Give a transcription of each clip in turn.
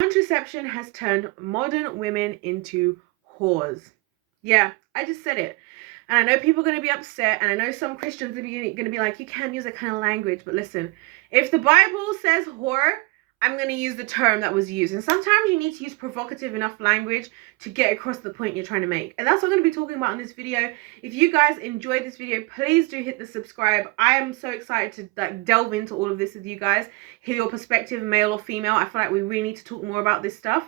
Contraception has turned modern women into whores. Yeah, I just said it. And I know people are going to be upset, and I know some Christians are going to be like, you can't use that kind of language. But listen, if the Bible says whore, I'm going to use the term that was used. And sometimes you need to use provocative enough language to get across the point you're trying to make. And that's what I'm going to be talking about in this video. If you guys enjoyed this video, please do hit the subscribe. I am so excited to delve into all of this with you guys, hear your perspective, male or female. I feel like we really need to talk more about this stuff.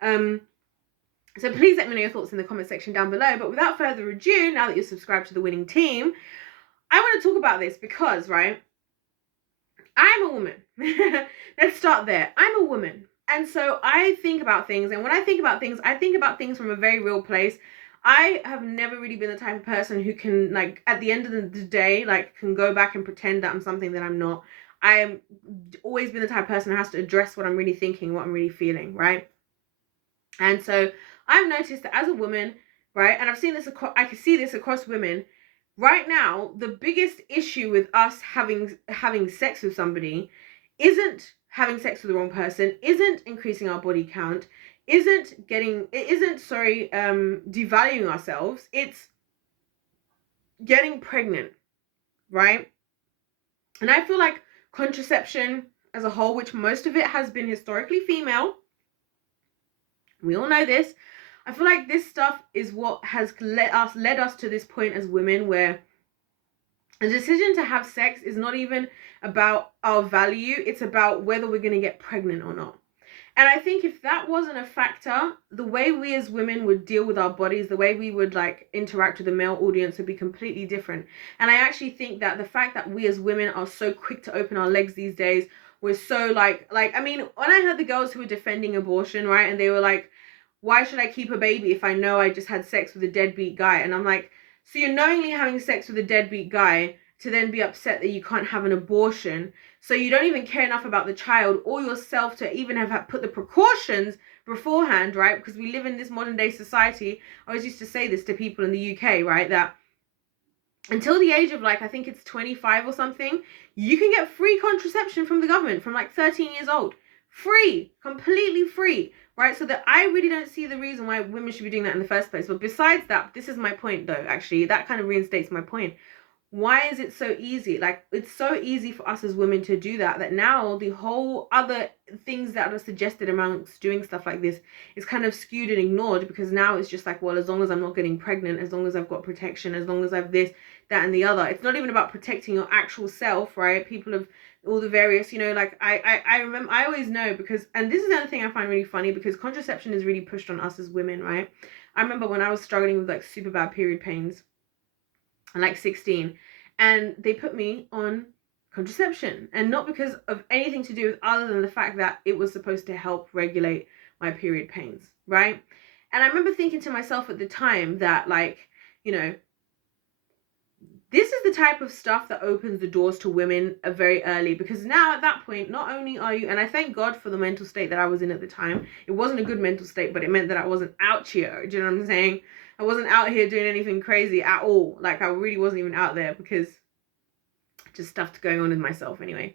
So please let me know your thoughts in the comment section down below. But without further ado, now that you're subscribed to the winning team, I want to talk about this because, right, I'm a woman. Let's start there. I'm a woman. And so I think about things. And when I think about things from a very real place. I have never really been the type of person who can, like, at the end of the day, like, can go back and pretend that I'm something that I'm not. I'm always been the type of person who has to address what I'm really thinking, what I'm really feeling, right? And so I've noticed that as a woman, right, and I've seen this, I can see this across women, right now, the biggest issue with us having sex with somebody isn't having sex with the wrong person, isn't increasing our body count, isn't devaluing ourselves, it's getting pregnant, right? And I feel like contraception as a whole, which most of it has been historically female, we all know this, I feel like this stuff is what has led us to this point as women where the decision to have sex is not even about our value, it's about whether we're going to get pregnant or not. And I think if that wasn't a factor, the way we as women would deal with our bodies, the way we would like interact with the male audience would be completely different. And I actually think that the fact that we as women are so quick to open our legs these days, we're so like I mean, when I heard the girls who were defending abortion, right, and they were like, why should I keep a baby if I know I just had sex with a deadbeat guy? And I'm like, so you're knowingly having sex with a deadbeat guy to then be upset that you can't have an abortion. So you don't even care enough about the child or yourself to even have put the precautions beforehand, right? Because we live in this modern day society. I always used to say this to people in the UK, right? That until the age of like, I think it's 25 or something, you can get free contraception from the government from like 13 years old. Free, completely free, right? So that I really don't see the reason why women should be doing that in the first place. But besides that, this is my point though, actually, that kind of reinstates my point. Why is it so easy? Like, it's so easy for us as women to do that now the whole other things that are suggested amongst doing stuff like this is kind of skewed and ignored, because now it's just like, well, as long as I'm not getting pregnant, as long as I've got protection, as long as I've this, that, and the other. It's not even about protecting your actual self, right? People have all the various, you know, like I remember, I always know, because, and this is the other thing I find really funny, because contraception is really pushed on us as women, right? I remember when I was struggling with like super bad period pains, like 16, and they put me on contraception, and not because of anything to do with other than the fact that it was supposed to help regulate my period pains, right? And I remember thinking to myself at the time that, like, you know, this is the type of stuff that opens the doors to women very early, because now at that point, not only are you, and I thank God for the mental state that I was in at the time. It wasn't a good mental state, but it meant that I wasn't out here. Do you know what I'm saying? I wasn't out here doing anything crazy at all. Like, I really wasn't even out there, because just stuff going on with myself anyway.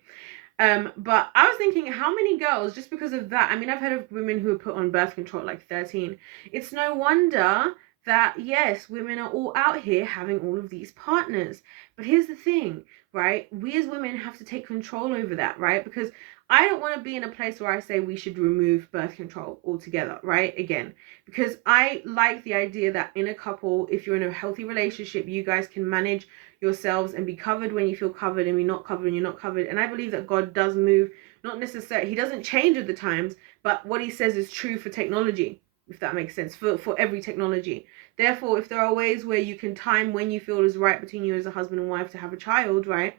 But I was thinking, how many girls, just because of that, I mean, I've heard of women who were put on birth control at like 13. It's no wonder that, yes, women are all out here having all of these partners. But here's the thing, right? We as women have to take control over that, right? Because I don't want to be in a place where I say we should remove birth control altogether, right? Again, because I like the idea that in a couple, if you're in a healthy relationship, you guys can manage yourselves and be covered when you feel covered, and be not covered when you're not covered. And I believe that God does move, not necessarily, he doesn't change with the times, but what he says is true for technology, if that makes sense, for every technology. Therefore, if there are ways where you can time when you feel is right between you as a husband and wife to have a child, right,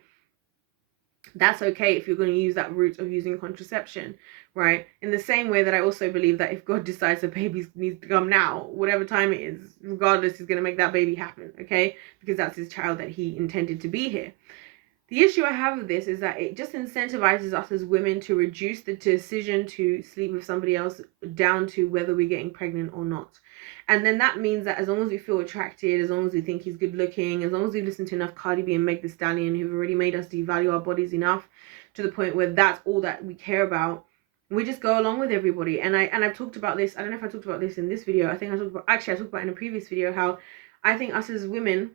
that's okay if you're going to use that route of using contraception, right? In the same way that I also believe that if God decides a baby needs to come now, whatever time it is, regardless, he's going to make that baby happen, okay? Because that's his child that he intended to be here. The issue I have with this is that it just incentivizes us as women to reduce the decision to sleep with somebody else down to whether we're getting pregnant or not. And then that means that as long as we feel attracted, as long as we think he's good looking, as long as we listen to enough Cardi B and Meg Thee Stallion, who've already made us devalue our bodies enough to the point where that's all that we care about, We just go along with everybody. And I've talked about this. I don't know if I talked about this in this video. I think I talked about in a previous video how I think us as women,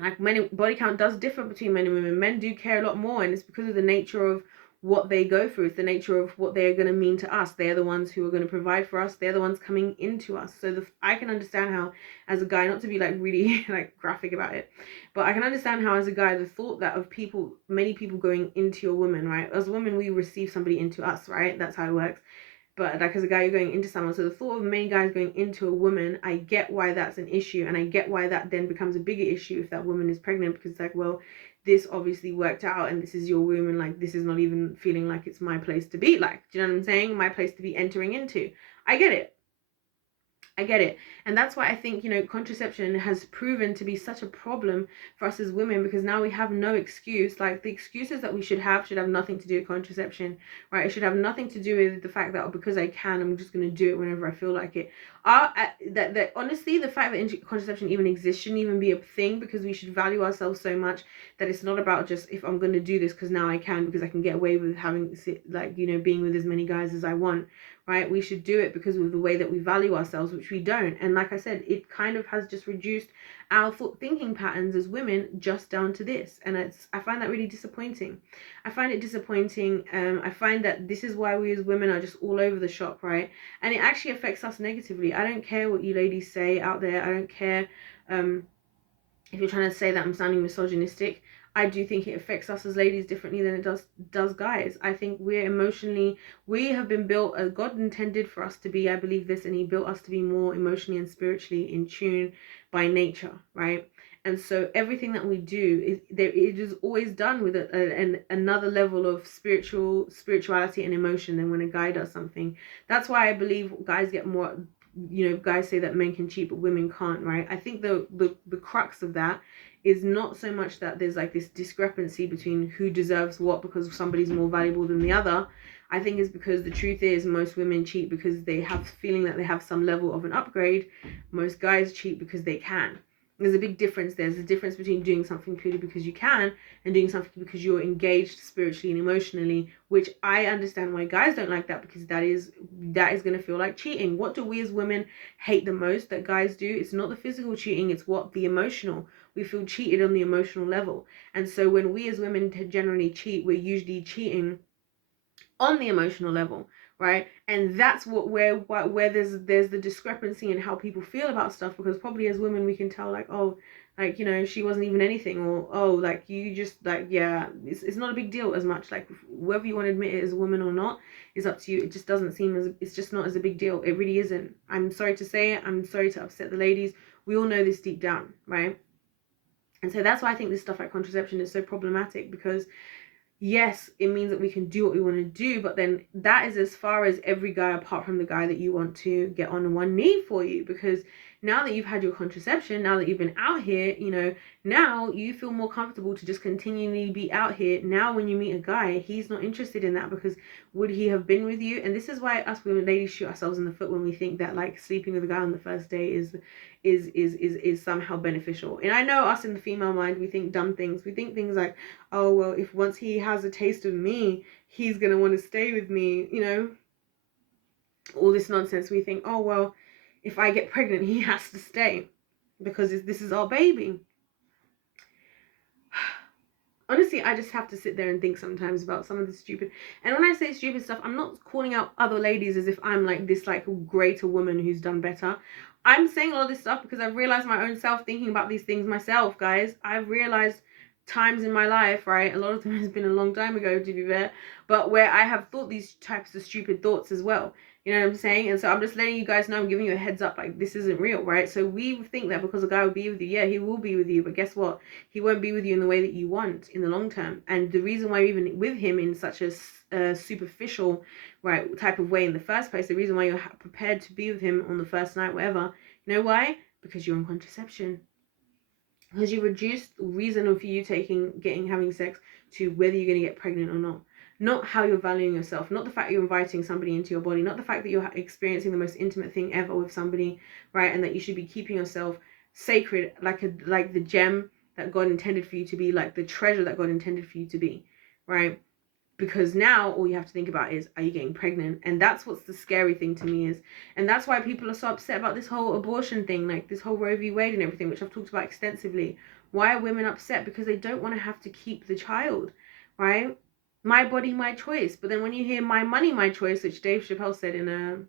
like, men, body count does differ between men and women. Men do care a lot more, and it's because of the nature of what they go through. It's the nature of what they're going to mean to us. They're the ones who are going to provide for us. They're the ones coming into us. So I can understand how, as a guy, not to be like really like graphic about it, but I can understand how, as a guy, the thought that of people, many people going into a woman, right? As women, we receive somebody into us, right? That's how it works. But like, as a guy, you're going into someone. So the thought of many guys going into a woman, I get why that's an issue, and I get why that then becomes a bigger issue if that woman is pregnant, because it's like, well, this obviously worked out, and this is your womb, and like, this is not even feeling like it's my place to be. Like, do you know what I'm saying? My place to be entering into. I get it. And that's why I think, contraception has proven to be such a problem for us as women, because now we have no excuse. Like, the excuses that we should have nothing to do with contraception, right? It should have nothing to do with the fact that, oh, because I can, I'm just going to do it whenever I feel like it. That honestly, the fact that contraception even exists shouldn't even be a thing, because we should value ourselves so much that it's not about just, if I'm going to do this because now I can, because I can get away with having, like, being with as many guys as I want. Right? We should do it because of the way that we value ourselves, which we don't. And like I said, it kind of has just reduced our thinking patterns as women just down to this. And I find that really disappointing. I find it disappointing. I find that this is why we as women are just all over the shop, right? And it actually affects us negatively. I don't care what you ladies say out there. I don't care if you're trying to say that I'm sounding misogynistic. I do think it affects us as ladies differently than it does guys. I think we have been built as God intended for us to be. I believe this, and he built us to be more emotionally and spiritually in tune by nature, right? And so everything that we do it is always done with another level of spirituality and emotion than when a guy does something. That's why I believe guys get more. Guys say that men can cheat but women can't, right? I think the crux of that is not so much that there's like this discrepancy between who deserves what because somebody's more valuable than the other. I think it's because the truth is most women cheat because they have feeling that they have some level of an upgrade. Most guys cheat because they can. There's a big difference. There's a difference between doing something purely because you can and doing something because you're engaged spiritually and emotionally, which I understand why guys don't like that, because that is going to feel like cheating. What do we as women hate the most that guys do? It's not the physical cheating, it's the emotional. We feel cheated on the emotional level. And so when we as women generally cheat, we're usually cheating on the emotional level, right? And that's where there's the discrepancy in how people feel about stuff, because probably as women we can tell, like, oh, like, she wasn't even anything, or oh, like, you just, like, yeah, it's not a big deal as much. Like, whether you want to admit it as a woman or not is up to you. It just doesn't seem it's just not as a big deal. It really isn't. I'm sorry to say it. I'm sorry to upset the ladies. We all know this deep down, right? And so that's why I think this stuff like contraception is so problematic, because yes, it means that we can do what we want to do, but then that is as far as every guy apart from the guy that you want to get on one knee for you. Because now that you've had your contraception, now that you've been out here, now you feel more comfortable to just continually be out here. Now when you meet a guy, he's not interested in that, because would he have been with you? And this is why us women ladies shoot ourselves in the foot when we think that, like, sleeping with a guy on the first day is somehow beneficial. And I know us in the female mind, we think dumb things. We think things like, oh, well, if once he has a taste of me, he's gonna want to stay with me, all this nonsense. We think, oh, well, if I get pregnant, he has to stay because this is our baby. Honestly, I just have to sit there and think sometimes about some of the stupid, and when I say stupid stuff, I'm not calling out other ladies as if I'm like this like greater woman who's done better. I'm saying all this stuff because I've realized my own self thinking about these things myself, guys. I've realized times in my life, right? A lot of them has been a long time ago, to be fair, but where I have thought these types of stupid thoughts as well. You know what I'm saying? And so I'm just letting you guys know, I'm giving you a heads up, like, this isn't real, right? So we think that because a guy will be with you, yeah, he will be with you, but guess what? He won't be with you in the way that you want in the long term. And the reason why you're even with him in such a superficial, right, type of way in the first place, the reason why you're prepared to be with him on the first night, whatever, you know why? Because you're on contraception. Because you reduce the reason of you having sex to whether you're going to get pregnant or not. Not how you're valuing yourself, not the fact you're inviting somebody into your body, not the fact that you're experiencing the most intimate thing ever with somebody, right? And that you should be keeping yourself sacred, like the gem that God intended for you to be, like the treasure that God intended for you to be, right? Because now all you have to think about is, are you getting pregnant? And that's what's the scary thing to me is, and that's why people are so upset about this whole abortion thing, like this whole Roe v. Wade and everything, which I've talked about extensively. Why are women upset? Because they don't want to have to keep the child, right? My body, my choice. But then when you hear my money, my choice, which Dave Chappelle said in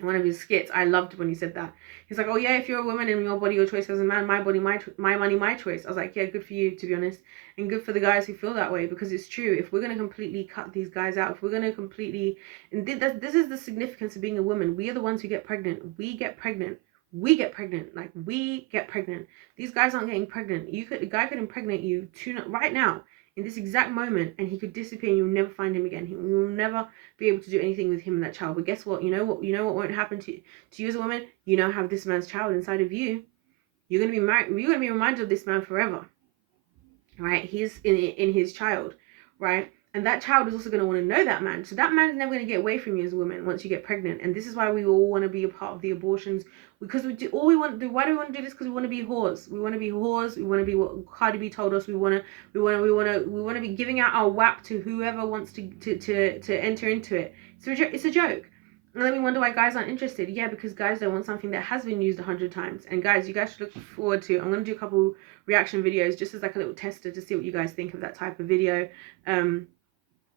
one of his skits, I loved when he said that. He's like, oh yeah, if you're a woman and your body, your choice, as a man, my body, my money, my choice. I was like, yeah, good for you, to be honest, and good for the guys who feel that way, because it's true. If we're going to completely cut these guys out, if we're going to completely, and this is the significance of being a woman. We are the ones who get pregnant. We get pregnant. We get pregnant. Like, we get pregnant. These guys aren't getting pregnant. A guy could impregnate you right now, in this exact moment, and he could disappear and you'll never find him again. You'll never be able to do anything with him and that child. But guess what? You know what won't happen to you as a woman? You now have this man's child inside of you. You're gonna be married. You're gonna be reminded of this man forever, right? He's in his child, right? And that child is also going to want to know that man. So that man's never going to get away from you as a woman once you get pregnant. And this is why we all want to be a part of the abortions, because we do all we want to do. Why do we want to do this? Because we want to be whores. We want to be whores. We want to be what Cardi B told us. We want to be giving out our WAP to whoever wants to enter into it. So it's a joke. And then we wonder why guys aren't interested. Yeah, because guys don't want something that has been used 100 times. And guys, you guys should look forward to, I'm going to do a couple reaction videos just as like a little tester to see what you guys think of that type of video.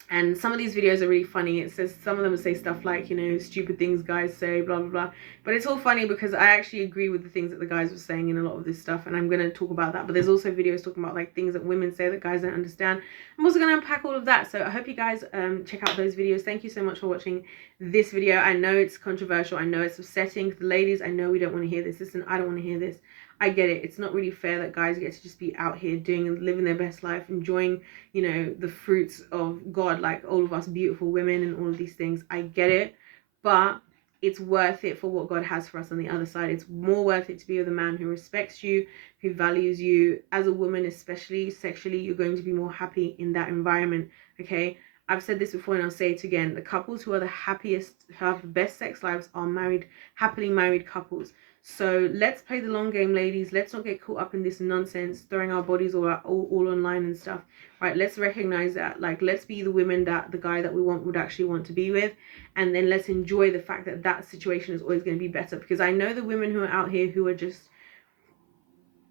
And some of these videos are really funny. It says, some of them say stuff like, you know, stupid things guys say, blah, blah, blah. But it's all funny because I actually agree with the things that the guys were saying in a lot of this stuff. And I'm going to talk about that. But there's also videos talking about like things that women say that guys don't understand. I'm also going to unpack all of that. So I hope you guys check out those videos. Thank you so much for watching this video. I know it's controversial. I know it's upsetting for the ladies. I know we don't want to hear this. Listen, I don't want to hear this. I get it. It's not really fair that guys get to just be out here doing and living their best life, enjoying, you know, the fruits of God, like all of us beautiful women and all of these things. I get it, but it's worth it for what God has for us on the other side. It's more worth it to be with a man who respects you, who values you. As a woman, especially sexually, you're going to be more happy in that environment, okay? I've said this before and I'll say it again. The couples who are the happiest, who have the best sex lives are married, happily married couples. So let's play the long game, ladies. Let's not get caught up in this nonsense, throwing our bodies all online and stuff, right? Let's recognize that, like, let's be the women that the guy that we would actually want to be with, and then let's enjoy the fact that that situation is always going to be better. Because I know the women who are out here who are just,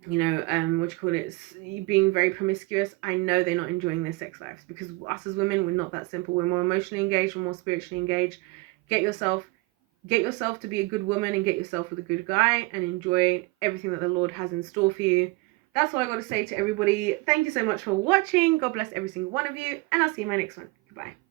you know, being very promiscuous. I know they're not enjoying their sex lives, because us as women, we're not that simple. We're more emotionally engaged, we're more spiritually engaged. Get yourself to be a good woman and get yourself with a good guy and enjoy everything that the Lord has in store for you. That's all I got to say to everybody. Thank you so much for watching. God bless every single one of you, and I'll see you in my next one. Goodbye.